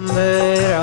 Radhe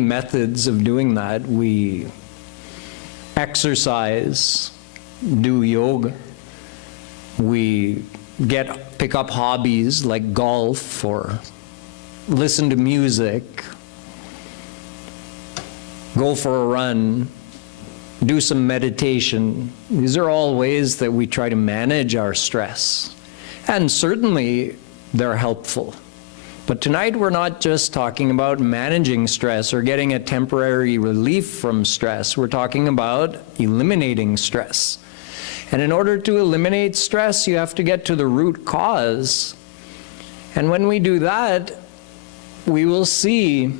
Methods of doing that. We exercise, do yoga, we pick up hobbies like golf or listen to music, go for a run, do some meditation. These are all ways that we try to manage our stress, and certainly they're helpful. But tonight we're not just talking about managing stress or getting a temporary relief from stress. We're talking about eliminating stress. And in order to eliminate stress, you have to get to the root cause. And when we do that, we will see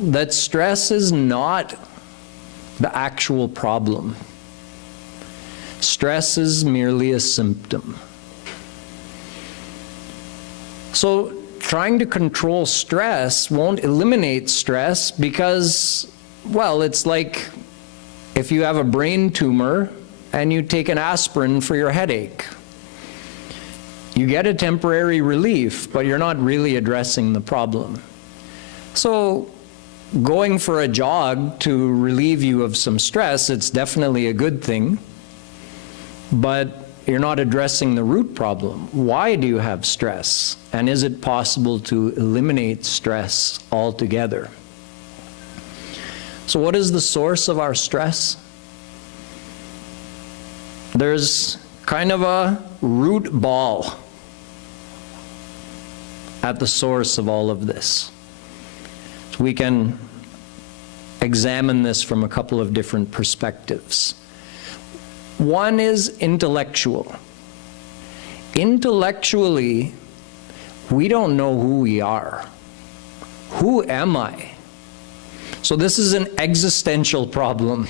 that stress is not the actual problem. Stress is merely a symptom. So, trying to control stress won't eliminate stress because, well, it's like if you have a brain tumor and you take an aspirin for your headache. You get a temporary relief, but you're not really addressing the problem. So going for a jog to relieve you of some stress, it's definitely a good thing, but you're not addressing the root problem. Why do you have stress? And is it possible to eliminate stress altogether? So what is the source of our stress? There's kind of a root ball at the source of all of this. So we can examine this from a couple of different perspectives. One is intellectual. Intellectually, we don't know who we are. Who am I? So this is an existential problem.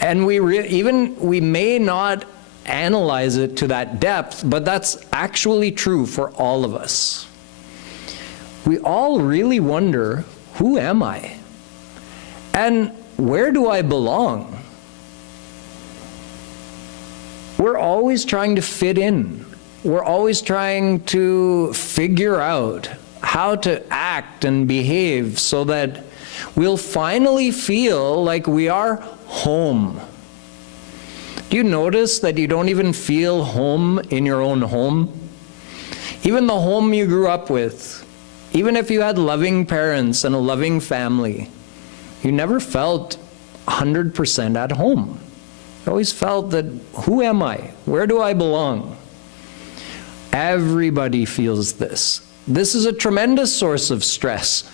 And we may not analyze it to that depth, but that's actually true for all of us. We all really wonder, who am I? And where do I belong? We're always trying to fit in. We're always trying to figure out how to act and behave so that we'll finally feel like we are home. Do you notice that you don't even feel home in your own home? Even the home you grew up with, even if you had loving parents and a loving family, you never felt 100% at home. I always felt that, who am I? Where do I belong? Everybody feels this. This is a tremendous source of stress.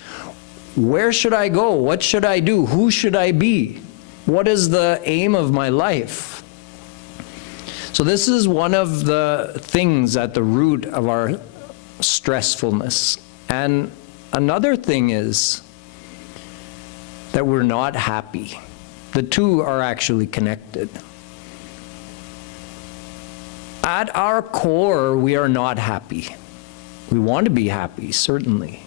Where should I go? What should I do? Who should I be? What is the aim of my life? So this is one of the things at the root of our stressfulness. And another thing is that we're not happy. The two are actually connected. At our core, we are not happy. We want to be happy, certainly.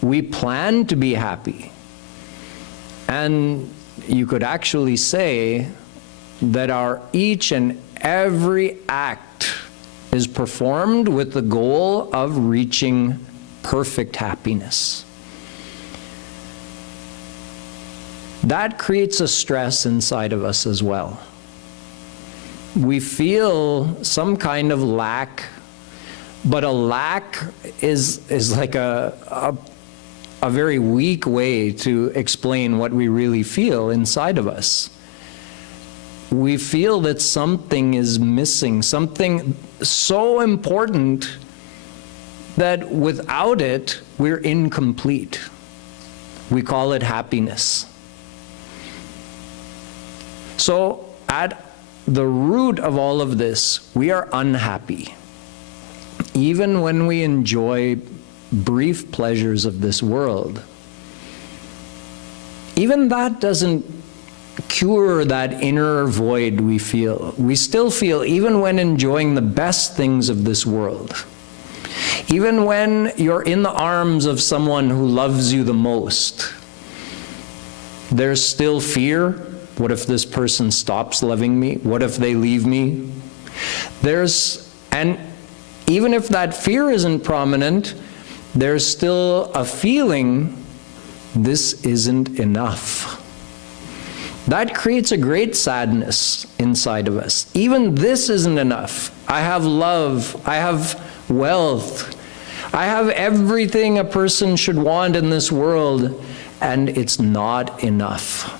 We plan to be happy. And you could actually say that our each and every act is performed with the goal of reaching perfect happiness. That creates a stress inside of us as well. We feel some kind of lack, but a lack is like a very weak way to explain what we really feel inside of us. We feel that something is missing, something so important that without it, we're incomplete. We call it happiness. So at the root of all of this, we are unhappy. Even when we enjoy brief pleasures of this world, even that doesn't cure that inner void we feel. We still feel, even when enjoying the best things of this world, even when you're in the arms of someone who loves you the most, there's still fear. What if this person stops loving me? What if they leave me? And even if that fear isn't prominent, there's still a feeling, this isn't enough. That creates a great sadness inside of us. Even this isn't enough. I have love, I have wealth, I have everything a person should want in this world, and it's not enough.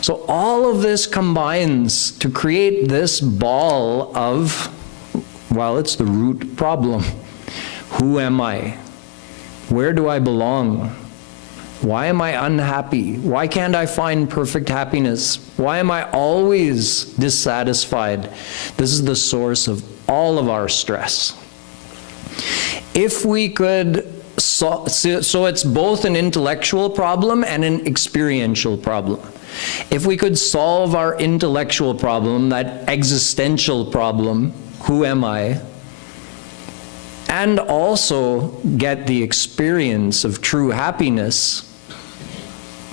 So all of this combines to create this ball of, well, it's the root problem. Who am I? Where do I belong? Why am I unhappy? Why can't I find perfect happiness? Why am I always dissatisfied? This is the source of all of our stress. If we could, so it's both an intellectual problem and an experiential problem. If we could solve our intellectual problem, that existential problem, who am I, and also get the experience of true happiness,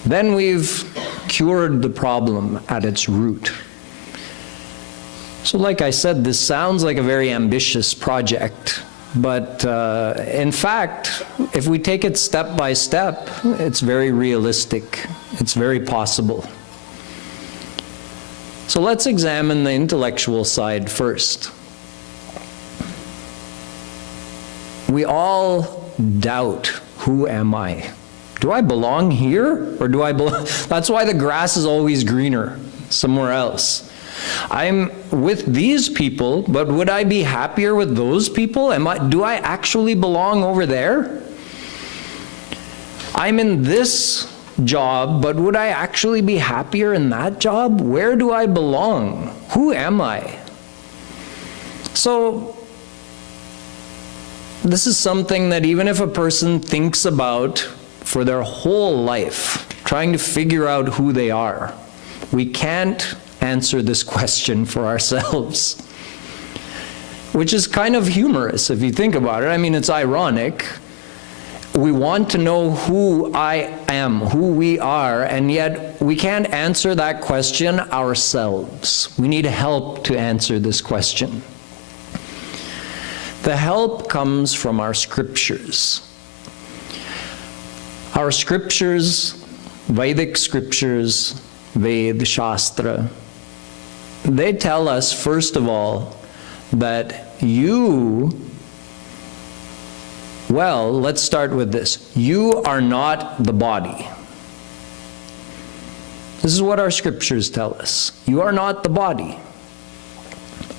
then we've cured the problem at its root. So like I said, this sounds like a very ambitious project, but in fact, if we take it step by step, it's very realistic. It's very possible. So let's examine the intellectual side first. We all doubt, who am I? Do I belong here, or do I belong? That's why the grass is always greener somewhere else. I'm with these people, but would I be happier with those people? Do I actually belong over there? I'm in this job, but would I actually be happier in that job? Where do I belong? Who am I? So, this is something that even if a person thinks about for their whole life, trying to figure out who they are, we can't answer this question for ourselves. Which is kind of humorous if you think about it. I mean, it's ironic. We want to know who I am, who we are, and yet we can't answer that question ourselves. We need help to answer this question. The help comes from our scriptures. Our scriptures, Vedic scriptures, Ved, Shastra, they tell us, first of all, that well, let's start with this. You are not the body. This is what our scriptures tell us. You are not the body.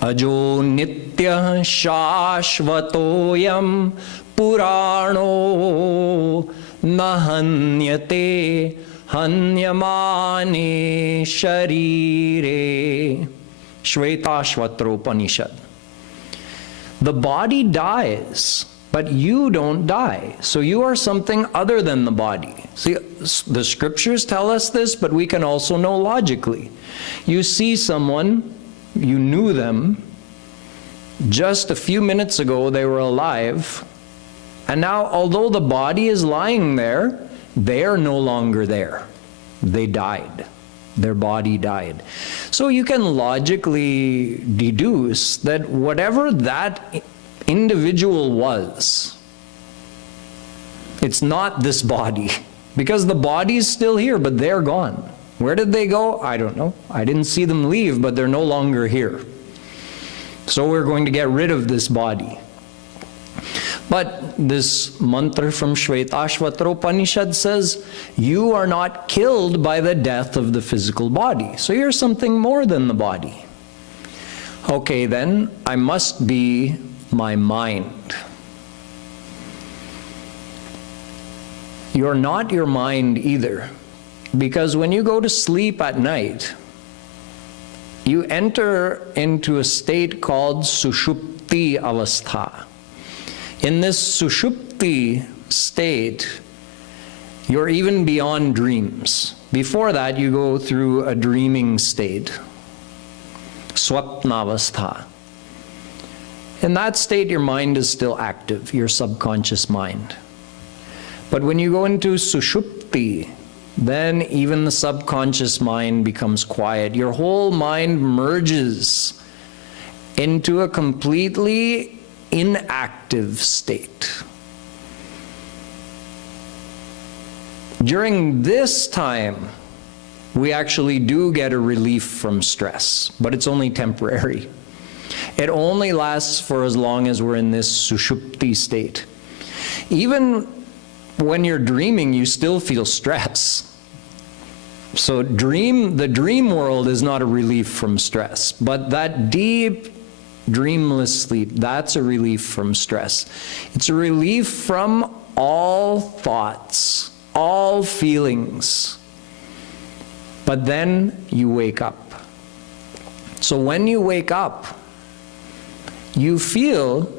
Ajo nitya shashvatoyam purano nahanyate hanyamane sharire. Shvetashvatra Upanishad. The body dies, but you don't die. So you are something other than the body. See, the scriptures tell us this, but we can also know logically. You see someone, you knew them, just a few minutes ago they were alive, and now although the body is lying there, they are no longer there. They died. Their body died. So you can logically deduce that whatever that individual was, it's not this body, because the body is still here, but they're gone. Where did they go? I don't know. I didn't see them leave, but they're no longer here. So we're going to get rid of this body. But this mantra from Shvetashvatra Upanishad says, you are not killed by the death of the physical body. So you're something more than the body. Okay, then, I must be my mind. You're not your mind either. Because when you go to sleep at night, you enter into a state called Sushupti Avastha. In this Sushupti state, you're even beyond dreams. Before that, you go through a dreaming state, swapnavastha. In that state, your mind is still active, your subconscious mind. But when you go into sushupti, then even the subconscious mind becomes quiet. Your whole mind merges into a completely inactive state. During this time, we actually do get a relief from stress, but it's only temporary. It only lasts for as long as we're in this sushupti state. Even when you're dreaming, you still feel stress. So the dream world is not a relief from stress, but that deep, dreamless sleep, that's a relief from stress. It's a relief from all thoughts, all feelings. But then you wake up. So when you wake up, you feel,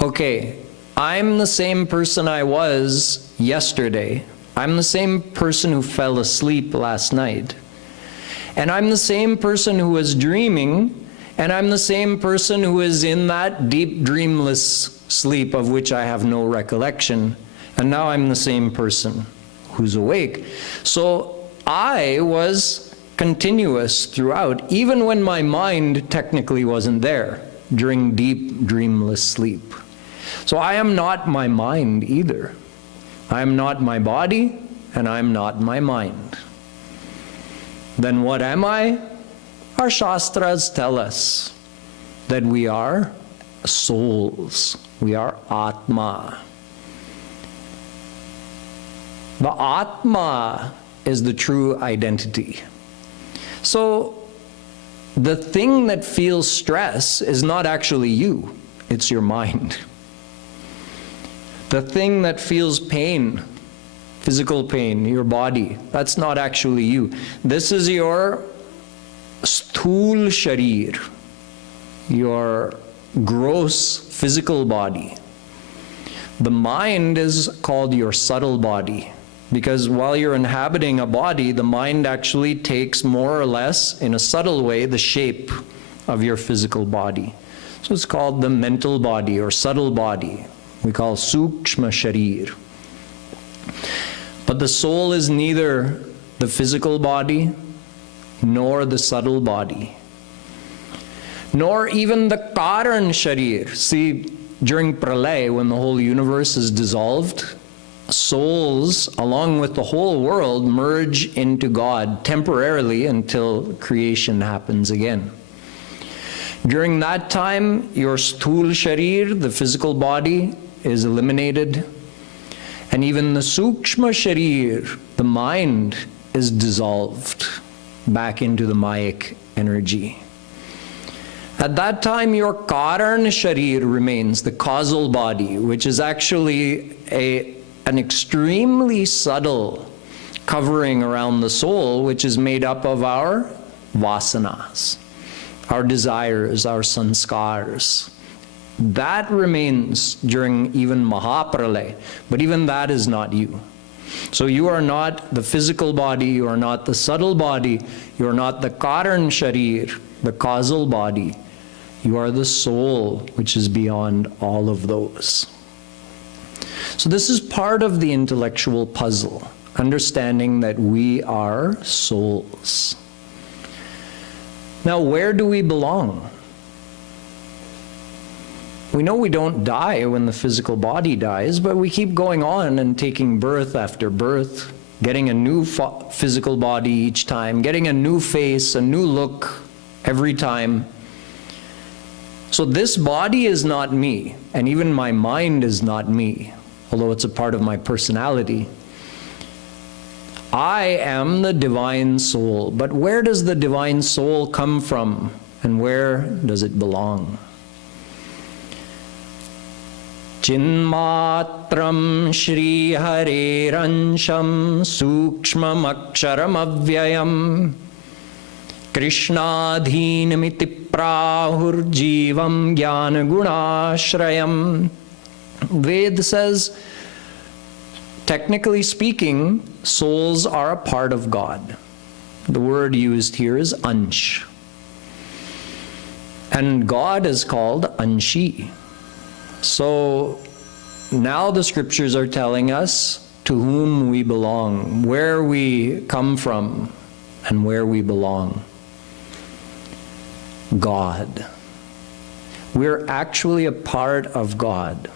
okay, I'm the same person I was yesterday. I'm the same person who fell asleep last night. And I'm the same person who was dreaming, and I'm the same person who is in that deep dreamless sleep of which I have no recollection. And now I'm the same person who's awake. So I was continuous throughout, even when my mind technically wasn't there during deep dreamless sleep. So I am not my mind either. I am not my body, and I am not my mind. Then what am I? Our Shastras tell us that we are souls. We are Atma. The Atma is the true identity. So the thing that feels stress is not actually you, it's your mind. The thing that feels pain, physical pain, your body, that's not actually you. This is your sthul sharir, your gross physical body. The mind is called your subtle body, because while you're inhabiting a body, the mind actually takes more or less, in a subtle way, the shape of your physical body. So it's called the mental body or subtle body. We call sukshma sharir. But the soul is neither the physical body nor the subtle body, nor even the karan sharir. See, during pralay, when the whole universe is dissolved, souls, along with the whole world, merge into God temporarily until creation happens again. During that time, your sthul sharir, the physical body, is eliminated, and even the sukshma sharir, the mind, is dissolved back into the mayic energy. At that time, your karan sharir remains, the causal body, which is actually an extremely subtle covering around the soul, which is made up of our vasanas, our desires, our sanskars. That remains during even Mahapralay, but even that is not you. So you are not the physical body, you are not the subtle body, you are not the karan sharir, the causal body. You are the soul, which is beyond all of those. So this is part of the intellectual puzzle, understanding that we are souls. Now, where do we belong? We know we don't die when the physical body dies, but we keep going on and taking birth after birth, getting a new physical body each time, getting a new face, a new look every time. So this body is not me, and even my mind is not me, although it's a part of my personality. I am the divine soul, but where does the divine soul come from, and where does it belong? Chinmatram Shri Hareransham Sukshmam Aksharam Avyayam Krishnadhinamiti Prahur Jivam Jnana Gunashrayam. Ved says technically speaking, souls are a part of God. The word used here is ansh. And God is called Anshi. So now the scriptures are telling us to whom we belong, where we come from, and where we belong. God. We're actually a part of God.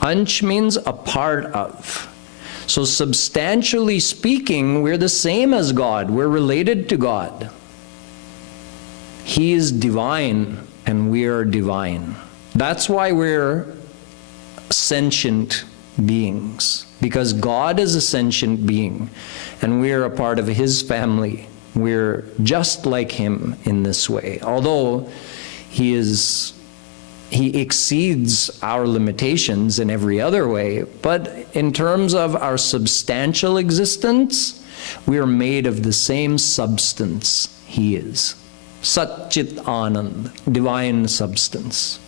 Ansh means a part of. So substantially speaking, we're the same as God. We're related to God. He is divine and we are divine. That's why we're sentient beings, because God is a sentient being and we are a part of His family. We're just like Him in this way. Although He exceeds our limitations in every other way, but in terms of our substantial existence, we are made of the same substance He is. Sat-Chit Anand, divine substance.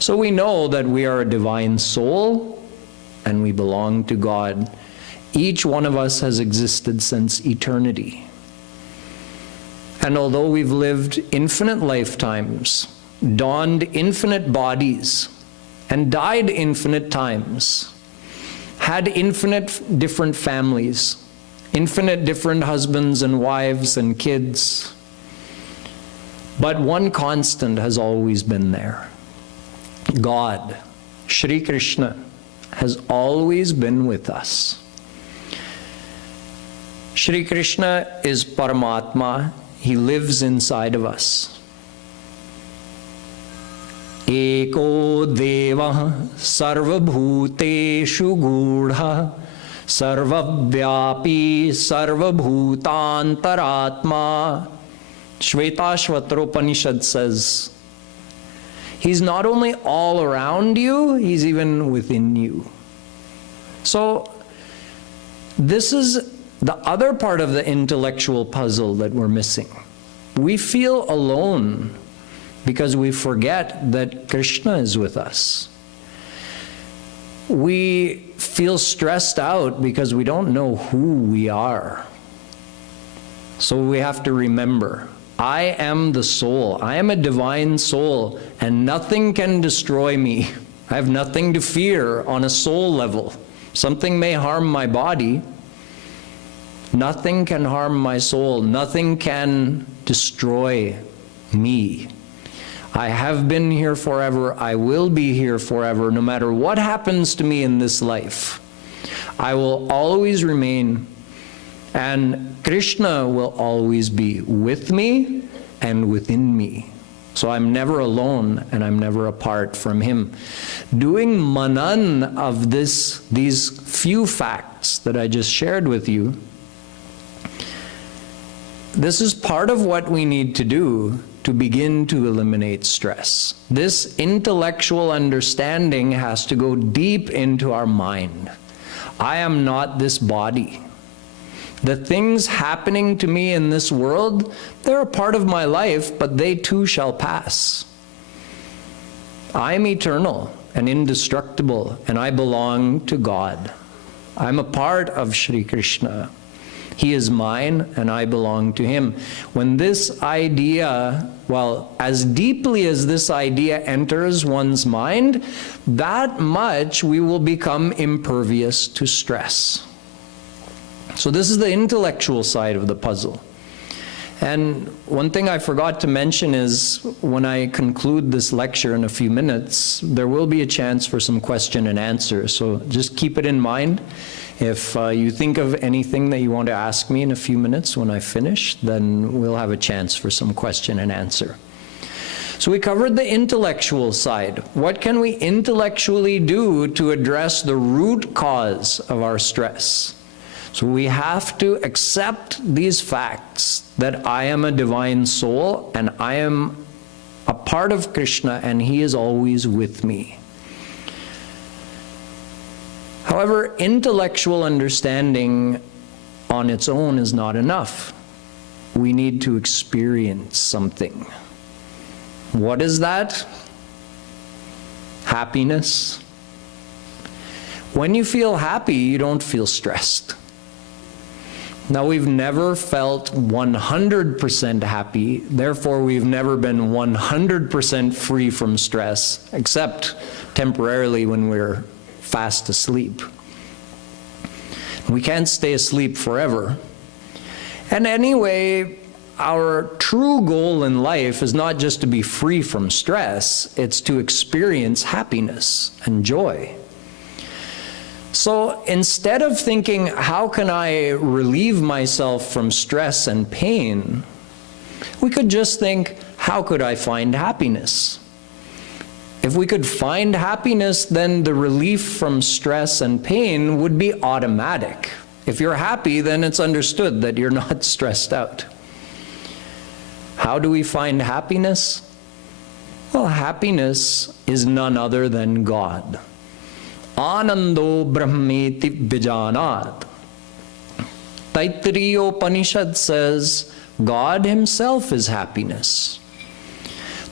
So we know that we are a divine soul and we belong to God. Each one of us has existed since eternity. And although we've lived infinite lifetimes, donned infinite bodies, and died infinite times, had infinite different families, infinite different husbands and wives and kids, but one constant has always been there. God, Shri Krishna, has always been with us. Shri Krishna is Paramatma. He lives inside of us. Eko Devah Sarvabhuteshu Gudha Sarvavyapi Sarvabhutantaratma. Shvetashvatra Upanishad says, He's not only all around you, He's even within you. So this is the other part of the intellectual puzzle that we're missing. We feel alone because we forget that Krishna is with us. We feel stressed out because we don't know who we are. So we have to remember, I am the soul. I am a divine soul, and nothing can destroy me. I have nothing to fear on a soul level. Something may harm my body. Nothing can harm my soul. Nothing can destroy me. I have been here forever. I will be here forever. No matter what happens to me in this life, I will always remain, and Krishna will always be with me and within me. So I'm never alone and I'm never apart from Him. Doing manan of these few facts that I just shared with you, this is part of what we need to do to begin to eliminate stress. This intellectual understanding has to go deep into our mind. I am not this body. The things happening to me in this world, they're a part of my life, but they too shall pass. I am eternal and indestructible, and I belong to God. I'm a part of Shri Krishna. He is mine, and I belong to Him. When this idea, well, as deeply as this idea enters one's mind, that much we will become impervious to stress. So this is the intellectual side of the puzzle. And one thing I forgot to mention is when I conclude this lecture in a few minutes, there will be a chance for some question and answer. So just keep it in mind. If you think of anything that you want to ask me in a few minutes when I finish, then we'll have a chance for some question and answer. So we covered the intellectual side. What can we intellectually do to address the root cause of our stress? So we have to accept these facts that I am a divine soul and I am a part of Krishna and He is always with me. However, intellectual understanding on its own is not enough. We need to experience something. What is that? Happiness. When you feel happy, you don't feel stressed. Now, we've never felt 100% happy, therefore we've never been 100% free from stress, except temporarily when we're fast asleep. We can't stay asleep forever. And anyway, our true goal in life is not just to be free from stress, it's to experience happiness and joy. So instead of thinking, how can I relieve myself from stress and pain, we could just think, how could I find happiness? If we could find happiness, then the relief from stress and pain would be automatic. If you're happy, then it's understood that you're not stressed out. How do we find happiness? Well, happiness is none other than God. Anando Brahmeti Vijanat. Taittiriya Upanishad says, God himself is happiness.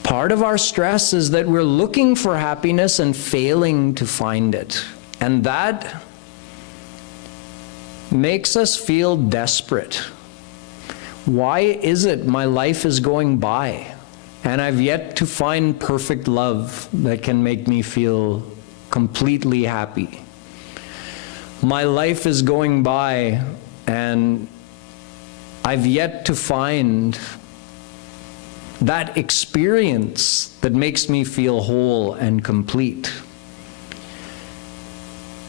Part of our stress is that we're looking for happiness and failing to find it. And that makes us feel desperate. Why is it my life is going by and I've yet to find perfect love that can make me feel completely happy? My life is going by and I've yet to find that experience that makes me feel whole and complete.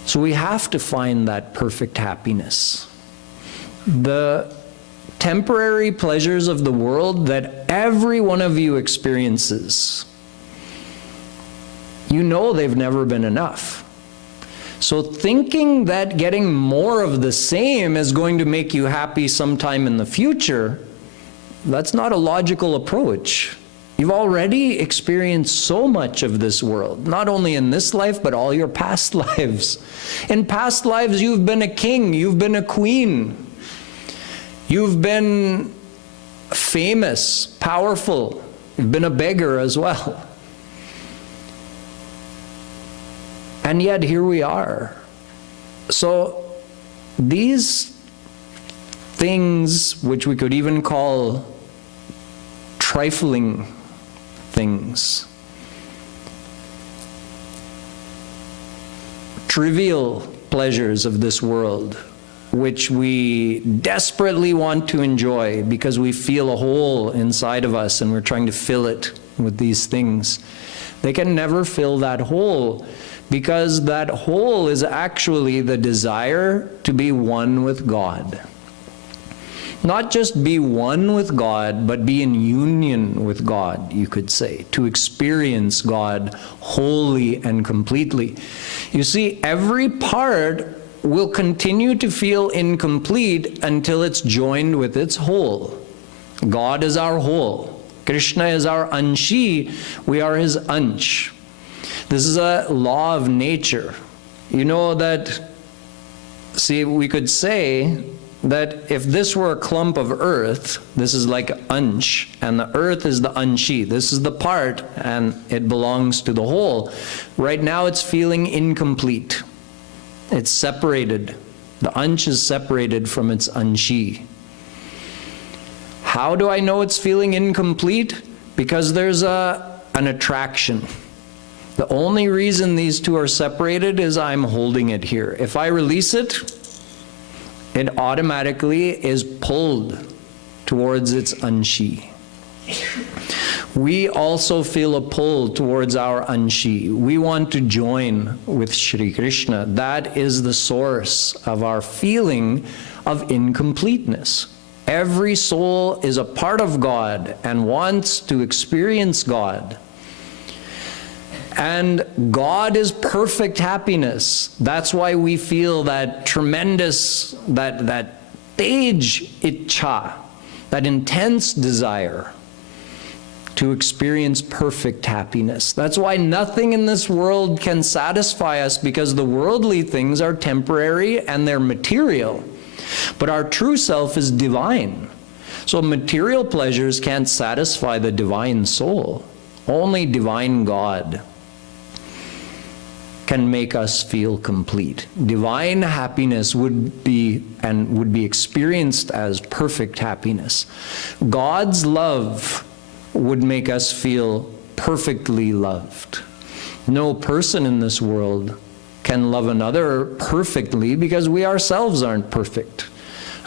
So we have to find that perfect happiness. The temporary pleasures of the world that every one of you experiences, you know they've never been enough. So thinking that getting more of the same is going to make you happy sometime in the future, that's not a logical approach. You've already experienced so much of this world, not only in this life, but all your past lives. In past lives, you've been a king, you've been a queen, you've been famous, powerful, you've been a beggar as well. And yet here we are. So these things, which we could even call trifling things, trivial pleasures of this world, which we desperately want to enjoy because we feel a hole inside of us and we're trying to fill it with these things. They can never fill that hole, because that hole is actually the desire to be one with God. Not just be one with God, but be in union with God, you could say, to experience God wholly and completely. You see, every part will continue to feel incomplete until it's joined with its whole. God is our whole. Krishna is our anshi, we are his ansh. This is a law of nature. You know that, see, we could say that if this were a clump of earth, this is like ansh, and the earth is the anshi. This is the part, and it belongs to the whole. Right now it's feeling incomplete. It's separated. The ansh is separated from its anshi. How do I know it's feeling incomplete? Because there's an attraction. The only reason these two are separated is I'm holding it here. If I release it, it automatically is pulled towards its anshi. We also feel a pull towards our anshi. We want to join with Shri Krishna. That is the source of our feeling of incompleteness. Every soul is a part of God and wants to experience God. And God is perfect happiness. That's why we feel that tremendous, that tej ichha, that intense desire to experience perfect happiness. That's why nothing in this world can satisfy us, because the worldly things are temporary and they're material. But our true self is divine. So material pleasures can't satisfy the divine soul. Only divine God. can make us feel complete. Divine happiness would be experienced as perfect happiness. God's love would make us feel perfectly loved. No person in this world can love another perfectly because we ourselves aren't perfect.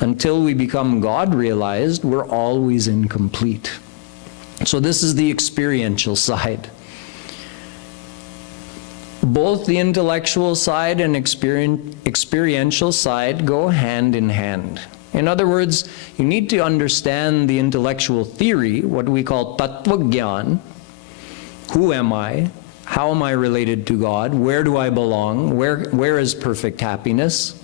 Until we become God-realized, we're always incomplete. So this is the experiential side. Both the intellectual side and experiential side go hand in hand. In other words, you need to understand the intellectual theory, what we call Tattva Gyan. Who am I? How am I related to God? Where do I belong? Where is perfect happiness?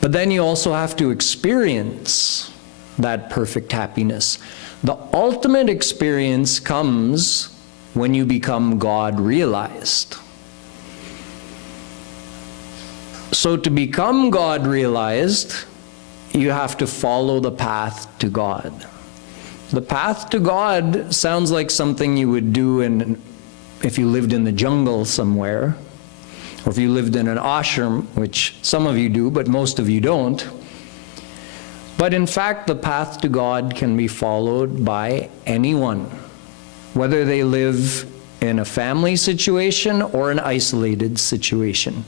But then you also have to experience that perfect happiness. The ultimate experience comes when you become God-realized. So to become God-realized, you have to follow the path to God. The path to God sounds like something you would do if you lived in the jungle somewhere, or if you lived in an ashram, which some of you do, but most of you don't. But in fact, the path to God can be followed by anyone, whether they live in a family situation or an isolated situation.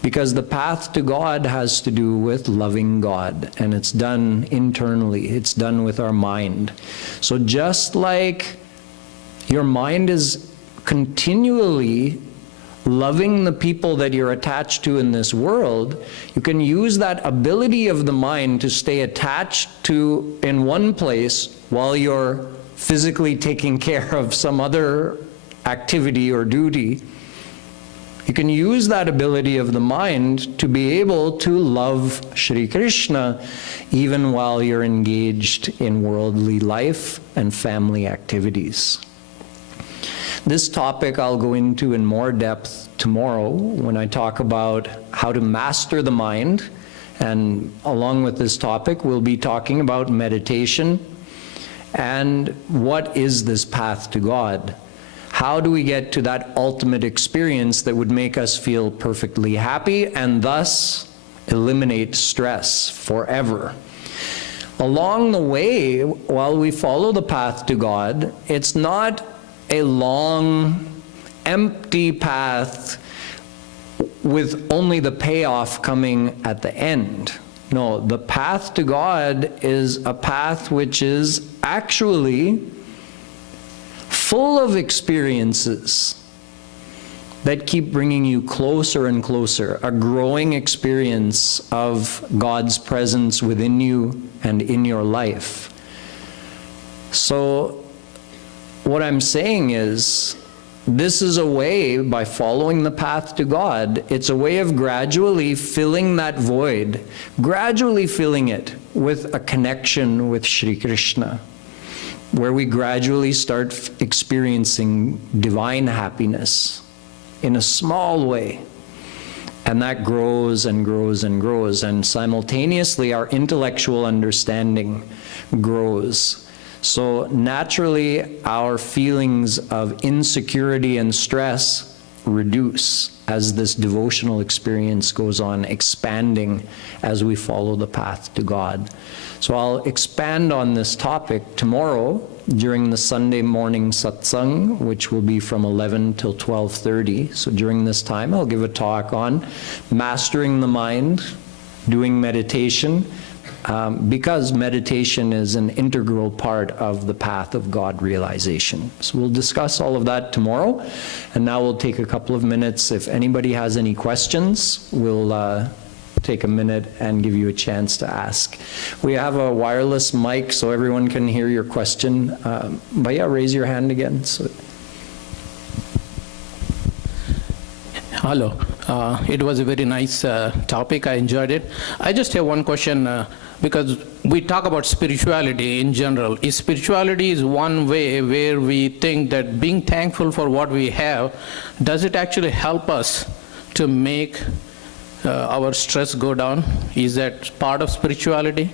Because the path to God has to do with loving God, and it's done internally, it's done with our mind. So just like your mind is continually loving the people that you're attached to in this world, you can use that ability of the mind to stay attached to in one place while you're physically taking care of some other activity or duty. You can use that ability of the mind to be able to love Shri Krishna even while you're engaged in worldly life and family activities. This topic I'll go into in more depth tomorrow when I talk about how to master the mind. And along with this topic, we'll be talking about meditation and what is this path to God. How do we get to that ultimate experience that would make us feel perfectly happy and thus eliminate stress forever? Along the way, while we follow the path to God, it's not a long, empty path with only the payoff coming at the end. No, the path to God is a path which is actually full of experiences that keep bringing you closer and closer, a growing experience of God's presence within you and in your life. So what I'm saying is, this is a way, by following the path to God, it's a way of gradually filling that void, gradually filling it with a connection with Shri Krishna, where we gradually start experiencing divine happiness in a small way. And that grows and grows and grows, and simultaneously our intellectual understanding grows. So naturally, our feelings of insecurity and stress reduce as this devotional experience goes on, expanding as we follow the path to God. So I'll expand on this topic tomorrow during the Sunday morning satsang, which will be from 11 till 12:30. So during this time, I'll give a talk on mastering the mind, doing meditation, because meditation is an integral part of the path of God realization. So we'll discuss all of that tomorrow. And now we'll take a couple of minutes. If anybody has any questions, we'll take a minute and give you a chance to ask. We have a wireless mic so everyone can hear your question. Bhaiya, raise your hand again. Hello. It was a very nice topic. I enjoyed it. I just have one question, because we talk about spirituality in general. Spirituality is one way where we think that being thankful for what we have, does it actually help us to make our stress go down? Is that part of spirituality?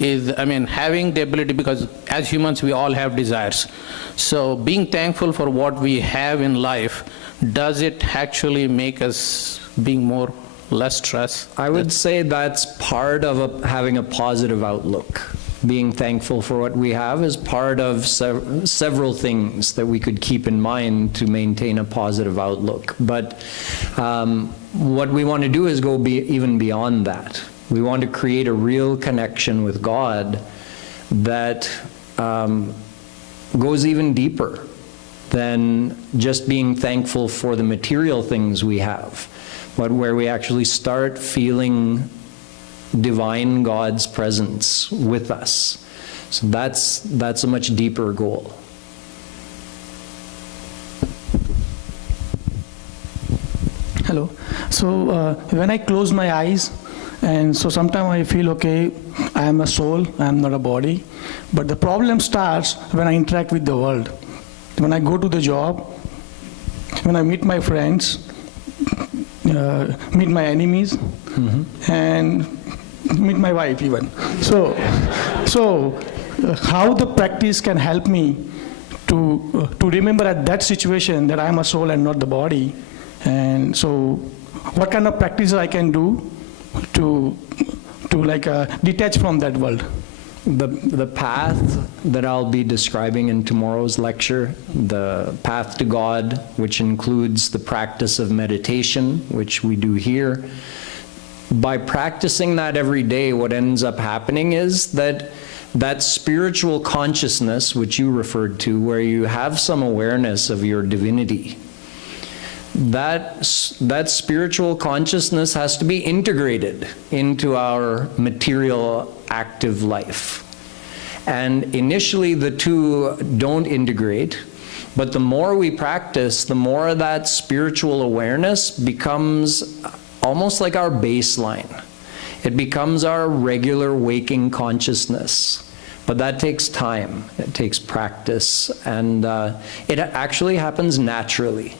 is, having the ability, because as humans, we all have desires. So being thankful for what we have in life, does it actually make us being more, less stress? I would say that's part of having a positive outlook. Being thankful for what we have is part of several things that we could keep in mind to maintain a positive outlook. But what we want to do is go even beyond that. We want to create a real connection with God that goes even deeper than just being thankful for the material things we have, but where we actually start feeling divine God's presence with us. So that's a much deeper goal. Hello. So when I close my eyes, and so sometimes I feel, okay, I am a soul, I am not a body. But the problem starts when I interact with the world. When I go to the job, when I meet my friends, meet my enemies, and meet my wife even. So how the practice can help me to remember at that situation that I am a soul and not the body. And so what kind of practices I can do to detach from that world? The path that I'll be describing in tomorrow's lecture, the path to God, which includes the practice of meditation, which we do here. By practicing that every day, what ends up happening is that spiritual consciousness, which you referred to, where you have some awareness of your divinity, that spiritual consciousness has to be integrated into our material active life. And initially the two don't integrate, but the more we practice, the more that spiritual awareness becomes almost like our baseline. It becomes our regular waking consciousness. But that takes time, it takes practice, and it actually happens naturally.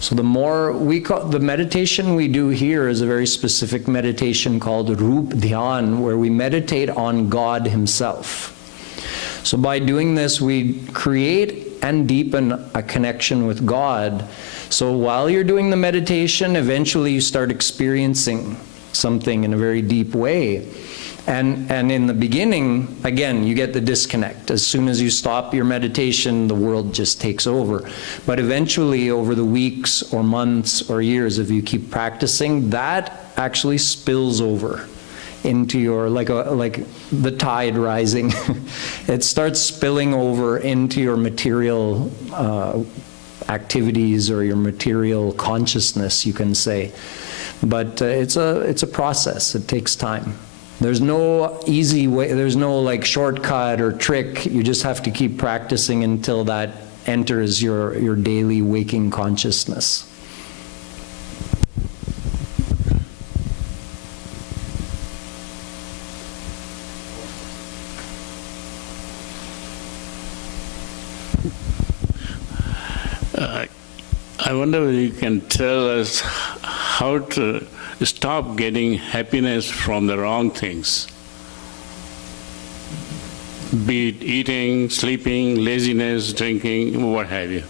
So the more the meditation we do here is a very specific meditation called Rup Dhyan, where we meditate on God Himself. So by doing this, we create and deepen a connection with God. So while you're doing the meditation, eventually you start experiencing something in a very deep way. And in the beginning, again, you get the disconnect. As soon as you stop your meditation, the world just takes over. But eventually, over the weeks or months or years, if you keep practicing, that actually spills over into your, like the tide rising. It starts spilling over into your material activities or your material consciousness, you can say. But it's a process. It takes time. There's no easy way, there's no like shortcut or trick. You just have to keep practicing until that enters your daily waking consciousness. I wonder if you can tell us how to stop getting happiness from the wrong things. Be it eating, sleeping, laziness, drinking, what have you.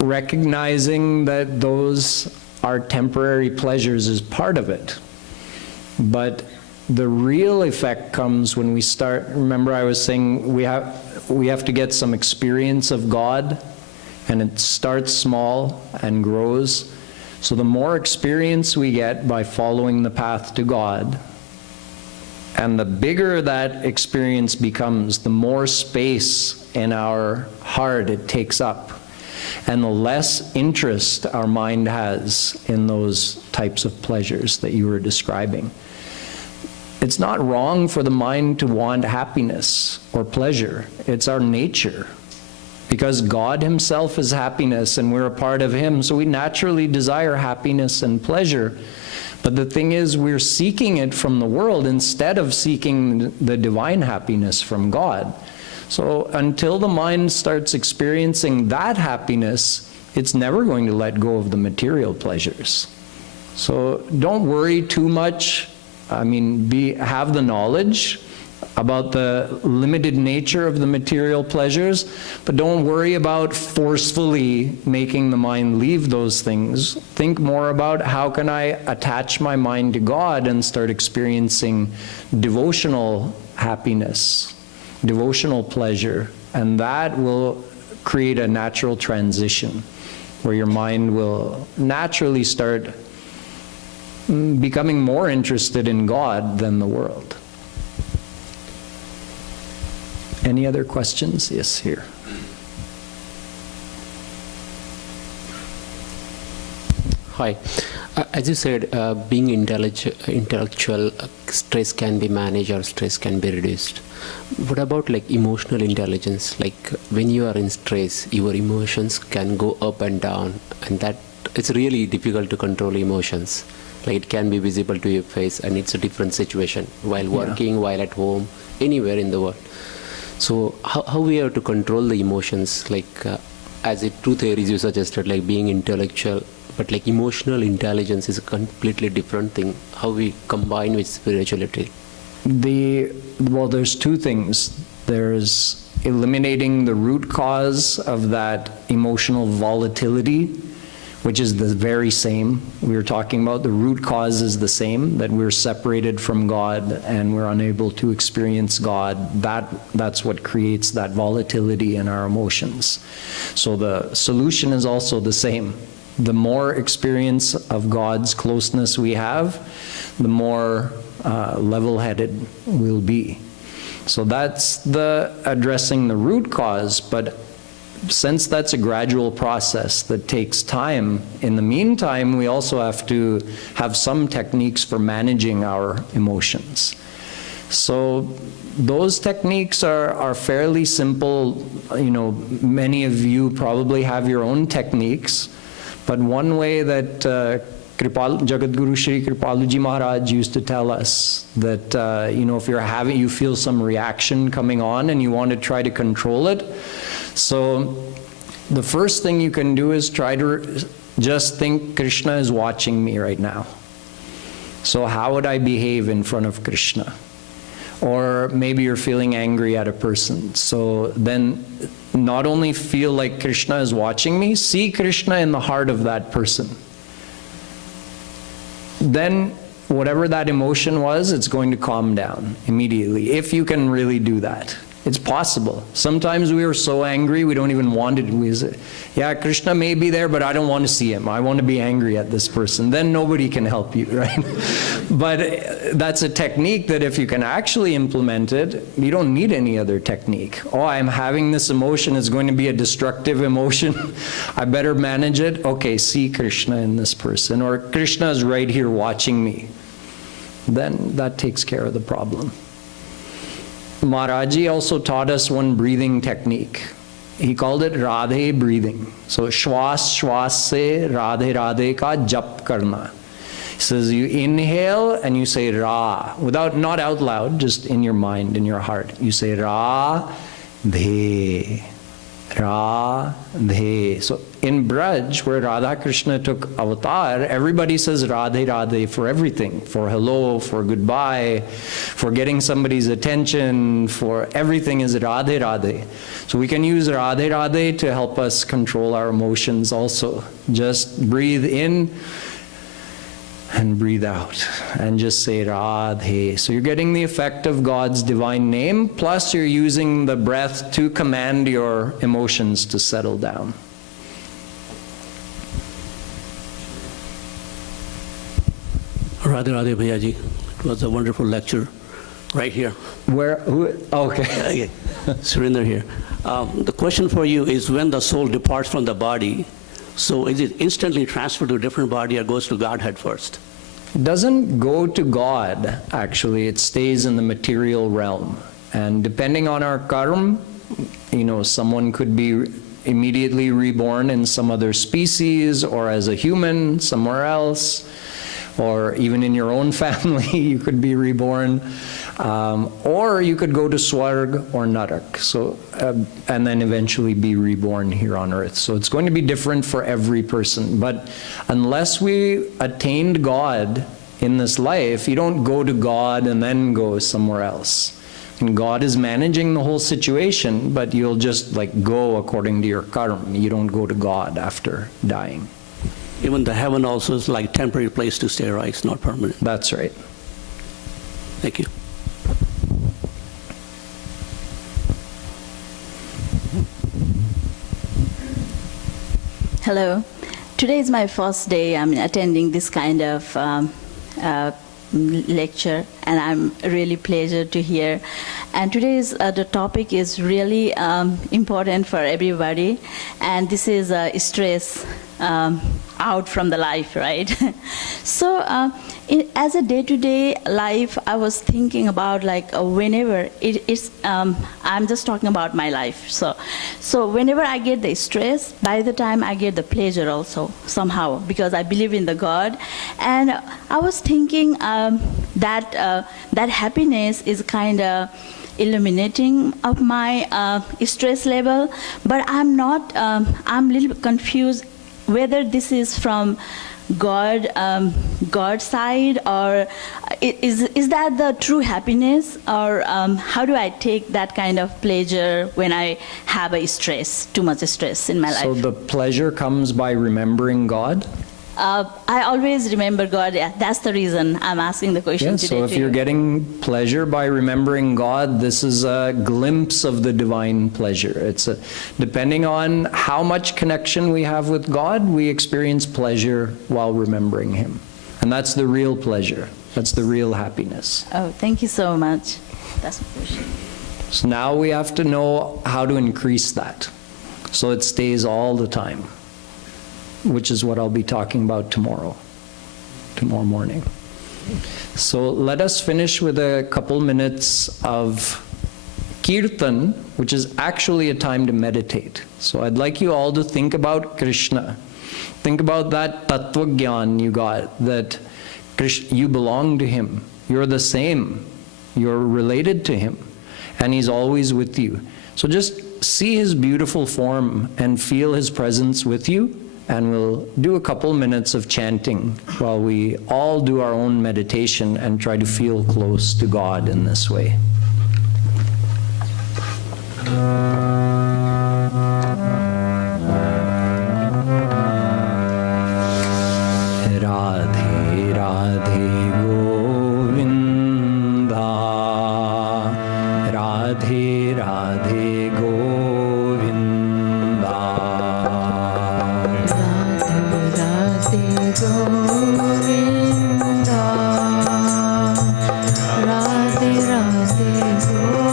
Recognizing that those are temporary pleasures is part of it. But the real effect comes when we start, remember I was saying we have to get some experience of God, and it starts small and grows. So the more experience we get by following the path to God, and the bigger that experience becomes, the more space in our heart it takes up, and the less interest our mind has in those types of pleasures that you were describing. It's not wrong for the mind to want happiness or pleasure. It's our nature. Because God Himself is happiness and we're a part of Him, so we naturally desire happiness and pleasure. But the thing is, we're seeking it from the world instead of seeking the divine happiness from God. So until the mind starts experiencing that happiness, it's never going to let go of the material pleasures. So don't worry too much. I mean, have the knowledge about the limited nature of the material pleasures, but don't worry about forcefully making the mind leave those things. Think more about how can I attach my mind to God and start experiencing devotional happiness, devotional pleasure, and that will create a natural transition where your mind will naturally start becoming more interested in God than the world. Any other questions? Yes, here. Hi. As you said, being intellectual, stress can be managed or stress can be reduced. What about like emotional intelligence? Like when you are in stress, your emotions can go up and down, and that it's really difficult to control emotions. Like it can be visible to your face, and it's a different situation while working, while at home, anywhere in the world. So how we have to control the emotions, like as a two theories you suggested, like being intellectual, but like emotional intelligence is a completely different thing. How we combine with spirituality? Well, there's two things. There's eliminating the root cause of that emotional volatility, which is the very same we were talking about. The root cause is the same, that we're separated from God and we're unable to experience God. That's what creates that volatility in our emotions. So the solution is also the same. The more experience of God's closeness we have, the more level-headed we'll be. So that's addressing the root cause, but since that's a gradual process that takes time, in the meantime, we also have to have some techniques for managing our emotions. So those techniques are fairly simple. You know, many of you probably have your own techniques, but one way that Jagadguru Shri Kripaluji Maharaj used to tell us that, you know, if you feel some reaction coming on and you want to try to control it, so the first thing you can do is try to just think Krishna is watching me right now. So how would I behave in front of Krishna? Or maybe you're feeling angry at a person. So then not only feel like Krishna is watching me, see Krishna in the heart of that person. Then whatever that emotion was, it's going to calm down immediately, if you can really do that. It's possible. Sometimes we are so angry we don't even want it. We say, yeah, Krishna may be there, but I don't want to see him. I want to be angry at this person. Then nobody can help you, right? But that's a technique that if you can actually implement it, you don't need any other technique. Oh, I'm having this emotion. It's going to be a destructive emotion. I better manage it. Okay, see Krishna in this person. Or Krishna is right here watching me. Then that takes care of the problem. Maharaji also taught us one breathing technique. He called it Radhe breathing. So Shwas Shwas se Radhe Radhe ka jap karna. He says you inhale and you say Ra, not out loud, just in your mind, in your heart. You say Ra, Dhe, Ra, Dhe. So in Braj, where Radha Krishna took avatar, everybody says Radhe Radhe for everything. For hello, for goodbye, for getting somebody's attention, for everything is Radhe Radhe. So we can use Radhe Radhe to help us control our emotions also. Just breathe in and breathe out and just say Radhe. So you're getting the effect of God's divine name, plus you're using the breath to command your emotions to settle down. Radhe Radhe Bhayaji. It was a wonderful lecture right here. Where? Who? Okay. Surinder here. The question for you is when the soul departs from the body, so is it instantly transferred to a different body or goes to Godhead first? It doesn't go to God, actually. It stays in the material realm. And depending on our karma, you know, someone could be immediately reborn in some other species or as a human somewhere else, or even in your own family you could be reborn. Or you could go to Swarg or Narak, so, and then eventually be reborn here on earth. So it's going to be different for every person. But unless we attained God in this life, you don't go to God and then go somewhere else. And God is managing the whole situation, but you'll just like go according to your karma. You don't go to God after dying. Even the heaven also is like temporary place to stay, right? It's not permanent. That's right. Thank you. Hello. Today is my first day I'm attending this kind of lecture, and I'm really pleased to hear. And today's the topic is really important for everybody, and this is stress out from the life, right? So as a day-to-day life, I was thinking about like whenever I'm just talking about my life. So whenever I get the stress, by the time I get the pleasure also somehow, because I believe in the God. And I was thinking that happiness is kind of illuminating of my stress level, but I'm not, I'm a little confused whether this is from God's side, or is that the true happiness, or how do I take that kind of pleasure when I have a stress, too much stress in my life? So the pleasure comes by remembering God? I always remember God. Yeah, that's the reason I'm asking the question Yeah, today. so if to you're you. getting pleasure by remembering God, this is a glimpse of the divine pleasure. It's depending on how much connection we have with God, we experience pleasure while remembering Him. And that's the real pleasure. That's the real happiness. Oh, thank you so much. That's my question. So now we have to know how to increase that so it stays all the time, which is what I'll be talking about tomorrow morning. So let us finish with a couple minutes of kirtan, which is actually a time to meditate. So I'd like you all to think about Krishna. Think about that tattva gyan you got, that you belong to Him. You're the same. You're related to Him. And He's always with you. So just see His beautiful form and feel His presence with you. And we'll do a couple minutes of chanting while we all do our own meditation and try to feel close to God in this way. Radhe Radhe Govinda, Radhe Radhe Govinda. Radhe Radhe Govinda.